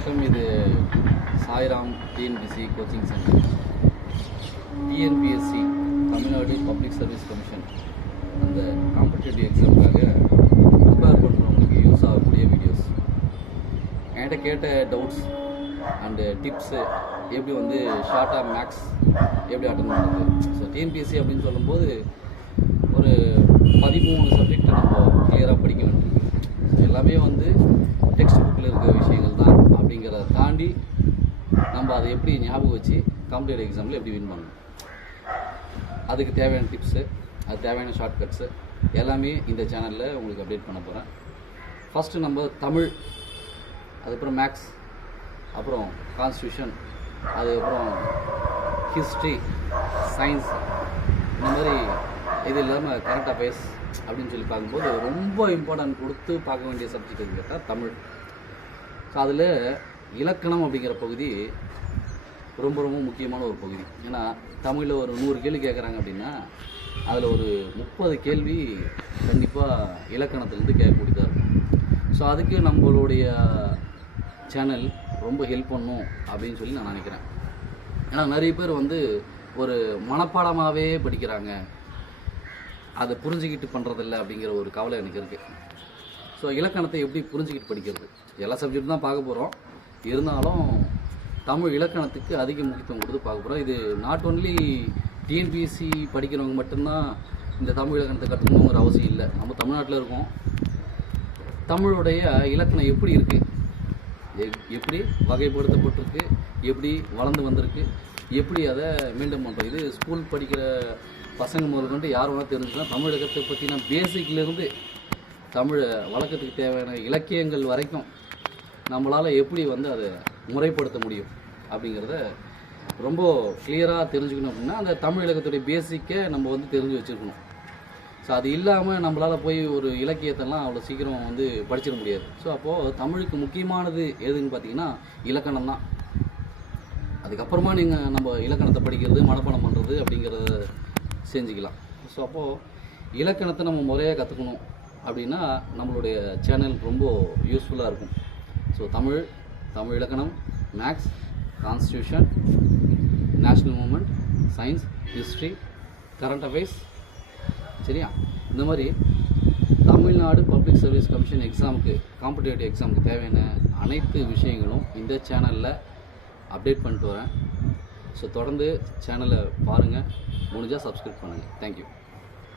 வணக்கம். இது Sairam TNPC coaching centre. TNPSC Tamil Nadu public service commission அந்த காம்படிட்டிவ் எக்ஸாமுக்காக ப்ரிப்பேர் பண்ணுறவங்களுக்கு யூஸ் ஆகக்கூடிய வீடியோஸ். என்கிட்ட கேட்ட டவுட்ஸ் அண்டு டிப்ஸு எப்படி ஷார்ட்டாக மேக்ஸ் எப்படி அட்டன் பண்ணுறது. ஸோ டிஎன்பிஎஸ்சி அப்படின்னு சொல்லும்போது ஒரு 13 சப்ஜெக்டை நம்ம கிளியராக படிக்க வேண்டியிருக்கு. ஸோ எல்லாமே டெக்ஸ்ட் புக்கில் இருக்கிற விஷயங்கள் தான். அப்படிங்கிறத தாண்டி நம்ம அதை எப்படி ஞாபகம் வச்சு காம்படிட்டிவ் எக்ஸாமில் எப்படி வின் பண்ணணும், அதுக்கு தேவையான டிப்ஸு, அது தேவையான ஷார்ட்கட்ஸு எல்லாமே இந்த சேனலில் உங்களுக்கு அப்டேட் பண்ண போகிறேன். ஃபஸ்ட்டு நம்ம தமிழ், அதுக்கப்புறம் மேக்ஸ், அப்புறம் கான்ஸ்டியூஷன், அதுக்கப்புறம் ஹிஸ்ட்ரி, சயின்ஸ், இந்த மாதிரி இது இல்லாமல் கரண்ட் அஃபேர்ஸ் அப்படின்னு சொல்லி பார்க்கும்போது ரொம்ப இம்பார்ட்டன்ட் கொடுத்து பார்க்க வேண்டிய சப்ஜெக்ட் எதுன்னு கேட்டால் தமிழ். ஸோ அதில் இலக்கணம் அப்படிங்கிற பகுதி ரொம்ப ரொம்ப முக்கியமான ஒரு பகுதி. ஏன்னா தமிழில் ஒரு 100 கேள்வி கேட்குறாங்க அப்படின்னா அதில் ஒரு 30 கேள்வி கண்டிப்பாக இலக்கணத்துலேருந்து கேட்கக்கூடியதாக இருக்கும். ஸோ அதுக்கு நம்மளுடைய சேனல் ரொம்ப ஹெல்ப் பண்ணும் அப்படின்னு சொல்லி நான் நினைக்கிறேன். ஏன்னா நிறைய பேர் ஒரு மனப்பாடமாகவே படிக்கிறாங்க, அதை புரிஞ்சுக்கிட்டு பண்ணுறதில்ல அப்படிங்கிற ஒரு கவலை எனக்கு இருக்குது. ஸோ இலக்கணத்தை எப்படி புரிஞ்சுக்கிட்டு படிக்கிறது, எல்லா சப்ஜெக்டும் தான் பார்க்க போகிறோம். இருந்தாலும் தமிழ் இலக்கணத்துக்கு அதிக முக்கியத்துவம் கொடுத்து பார்க்க போகிறோம். இது நாட் ஒன்லி டிஎன்பிஎஸ்சி படிக்கிறவங்க மட்டும்தான் இந்த தமிழ் இலக்கணத்தை கற்றுக்கணுங்கிற அவசியம் இல்லை. நம்ம தமிழ்நாட்டில் இருக்கோம். தமிழுடைய இலக்கணம் எப்படி இருக்குது, எப்படி வகைப்படுத்தப்பட்டிருக்கு, எப்படி வளர்ந்து வந்திருக்கு, எப்படி அதை மெயின்டைன் பண்ணுறோம். இது ஸ்கூல் படிக்கிற பசங்க முதல் யார் வேணால் தெரிஞ்சுக்கலாம். தமிழ் இலக்கணத்தை பற்றின பேசிக்லேருந்து தமிழை வழக்கத்துக்கு தேவையான இலக்கியங்கள் வரைக்கும் நம்மளால் எப்படி அதை முறைப்படுத்த முடியும் அப்படிங்கிறத ரொம்ப கிளியராக தெரிஞ்சுக்கணும். அப்படின்னா அந்த தமிழ் இலக்கத்துடைய பேசிக்கை நம்ம தெரிஞ்சு வச்சுருக்கணும். ஸோ அது இல்லாமல் நம்மளால் போய் ஒரு இலக்கியத்தெல்லாம் அவ்வளோ சீக்கிரம் படிச்சிட முடியாது. ஸோ அப்போது தமிழுக்கு முக்கியமானது எதுன்னு பார்த்தீங்கன்னா இலக்கணம் தான். அதுக்கப்புறமா நம்ம இலக்கணத்தை படிக்கிறது, மனப்பாடம் பண்ணுறது அப்படிங்கிறத செஞ்சுக்கலாம். ஸோ அப்போது இலக்கணத்தை நம்ம முறையாக கற்றுக்கணும் அப்படின்னா நம்மளுடைய சேனல் ரொம்ப யூஸ்ஃபுல்லாக இருக்கும். ஸோ தமிழ் இலக்கணம், maths, constitution, national movement, science, history, current affairs, சரியா, இந்த மாதிரி தமிழ்நாடு பப்ளிக் சர்வீஸ் கமிஷன் எக்ஸாமுக்கு, காம்படிட்டிவ் எக்ஸாமுக்கு தேவையான அனைத்து விஷயங்களும் இந்த சேனலில் அப்டேட் பண்ணிட்டு வரேன். ஸோ தொடர்ந்து சேனலை பாருங்கள், முடிஞ்சால் சப்ஸ்கிரைப் பண்ணுங்கள். தேங்க்யூ.